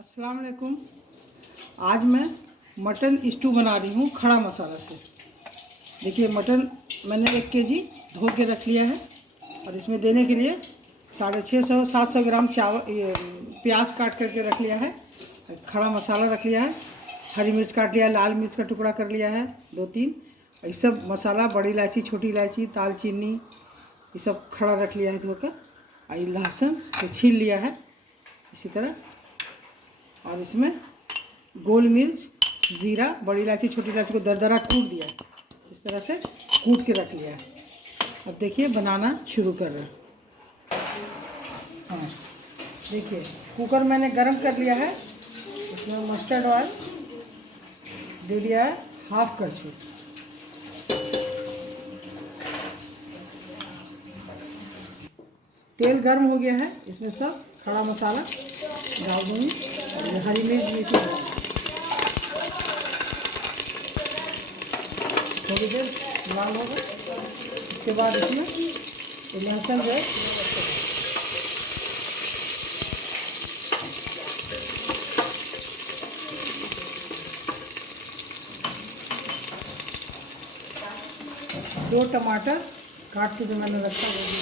अस्सलाम वालेकुम। आज मैं मटन स्टू बना रही हूँ खड़ा मसाला से। देखिए मटन मैंने 1 केजी धो के रख लिया है और इसमें देने के लिए 650-700 ग्राम चावल प्याज काट करके रख लिया है। खड़ा मसाला रख लिया है, हरी मिर्च काट लिया है, लाल मिर्च का टुकड़ा कर लिया है 2-3। ये सब मसाला, बड़ी इलायची, छोटी इलायची, दालचीनी, ये सब खड़ा रख लिया है धोकर। और ये लहसुन तो छील लिया है इसी तरह। और इसमें गोल मिर्च, ज़ीरा, बड़ी इलायची, छोटी इलायची को दरदरा कूट दिया है, इस तरह से कूट के रख लिया है। अब देखिए बनाना शुरू कर रहे हैं। हाँ देखिए कुकर मैंने गरम कर लिया है, इसमें मस्टर्ड ऑयल दे दिया है हाफ कड़छी। तेल गर्म हो गया है, इसमें सब खड़ा मसाला डाल दूँगी और हरी मिर्च नीचे थोड़ी देर लाल होगा। उसके बाद इसमें लहसुन जो है दो टमाटर काट के जो मैंने रखा वो भी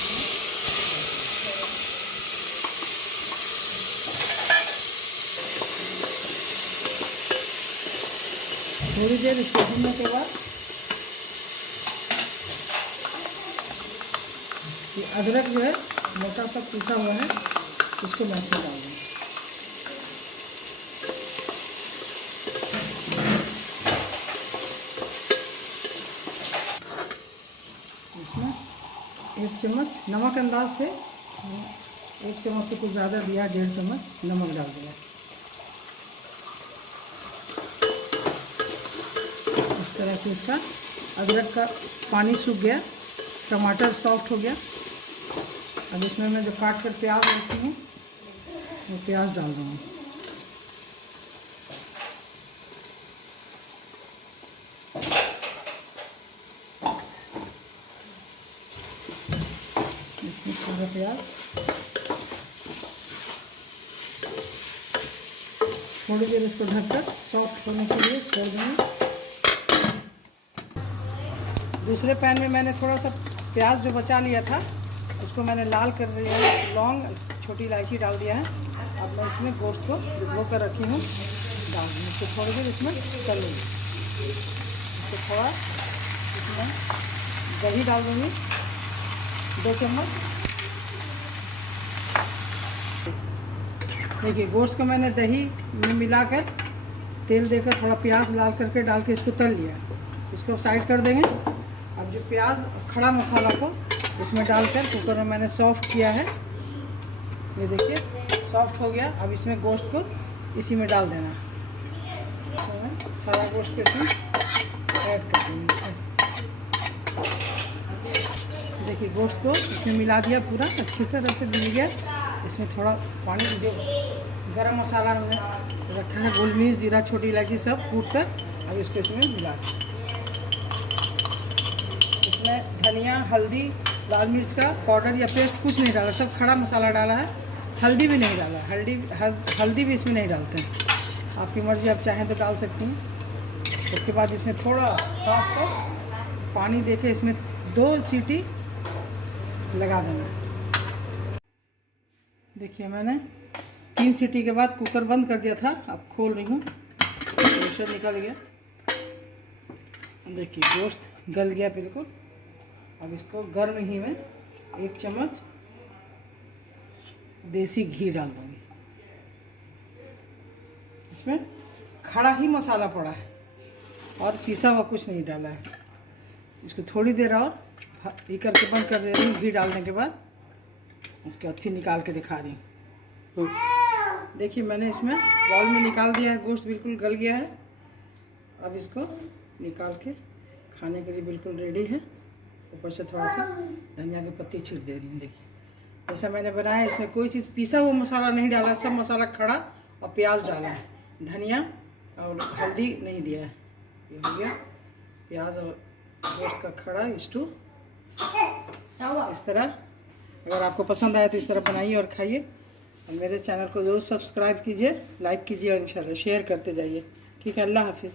थोड़ी देर इसको भूनने के बाद ये अदरक जो है मोटा सा पीसा हुआ है, इसको मैं इसमें डाल दूँगी। इसमें 1 चम्मच नमक अंदाज से, 1 चम्मच से कुछ ज़्यादा दिया, 1.5 चम्मच नमक डाल दिया। इस तरह से इसका अदरक का पानी सूख गया, टमाटर सॉफ्ट हो गया। अब इसमें मैं जो काट कर प्याज रखी हूँ वो प्याज डाल दूँगी। इसमें सारा प्याज थोड़ी देर इसको ढककर सॉफ्ट होने के लिए छोड़ दूँगी। दूसरे पैन में मैंने थोड़ा सा प्याज जो बचा लिया था उसको मैंने लाल कर दिया है, लौंग, छोटी इलायची डाल दिया है। अब मैं इसमें गोश्त को भिगो कर रखी हूँ डाल दूँगी। इसको थोड़ी देर इसमें तल लूँगी। इसको थोड़ा इसमें दही डाल दूँगी 2 चम्मच। देखिए गोश्त को मैंने दही में मिलाकर तेल देकर थोड़ा प्याज लाल करके डाल के इसको तल लिया। इसको साइड कर देंगे। अब जो प्याज खड़ा मसाला को इसमें डालकर कुकर में मैंने सॉफ्ट किया है, ये देखिए सॉफ्ट हो गया। अब इसमें गोश्त को इसी में डाल देना है। सारा गोश्त को इसमें ऐड कर देंगे। देखिए गोश्त को इसमें मिला दिया, पूरा अच्छी तरह से मिल गया। इसमें थोड़ा पानी, जो गरम मसाला हमने रखा है, गोल मिर्च, ज़ीरा, छोटी इलायची सब कूट कर अब इसको इसमें मिला दें। इसमें धनिया, हल्दी, लाल मिर्च का पाउडर या पेस्ट कुछ नहीं डाला, सब खड़ा मसाला डाला है। हल्दी भी नहीं डाला, हल्दी भी इसमें नहीं डालते हैं। आपकी मर्ज़ी, आप चाहें तो डाल सकती हैं। उसके बाद इसमें थोड़ा हाफ कप पानी देके इसमें 2 सीटी लगा देना। देखिए मैंने 3 सीटी के बाद कुकर बंद कर दिया था, अब खोल रही हूँ, प्रेशर निकल गया। देखिए गोश्त गल गया बिल्कुल। अब इसको गर्म ही में 1 चम्मच देसी घी डाल दूँगी। इसमें खड़ा ही मसाला पड़ा है और पिसा हुआ कुछ नहीं डाला है। इसको थोड़ी देर और ये करके बंद कर दे रही हूँ घी डालने के बाद। उसके बाद फिर निकाल के दिखा रही हूँ। देखिए मैंने इसमें बाउल में निकाल दिया है, गोश्त बिल्कुल गल गया है। अब इसको निकाल के खाने के लिए बिल्कुल रेडी है। ऊपर से थोड़ा सा धनिया की पत्ती छिड़क दे रही हूँ। देखिए जैसा मैंने बनाया, इसमें कोई चीज़ पिसा हुआ मसाला नहीं डाला, सब मसाला खड़ा और प्याज डाला है, धनिया और हल्दी नहीं दिया है। ये हो गया प्याज और गोश्त का खड़ा स्टू। इस तरह अगर आपको पसंद आए तो इस तरह बनाइए और खाइए। और मेरे चैनल को ज़रूर सब्सक्राइब कीजिए, लाइक कीजिए और इंशाल्लाह शेयर करते जाइए। ठीक है, अल्लाह हाफिज़।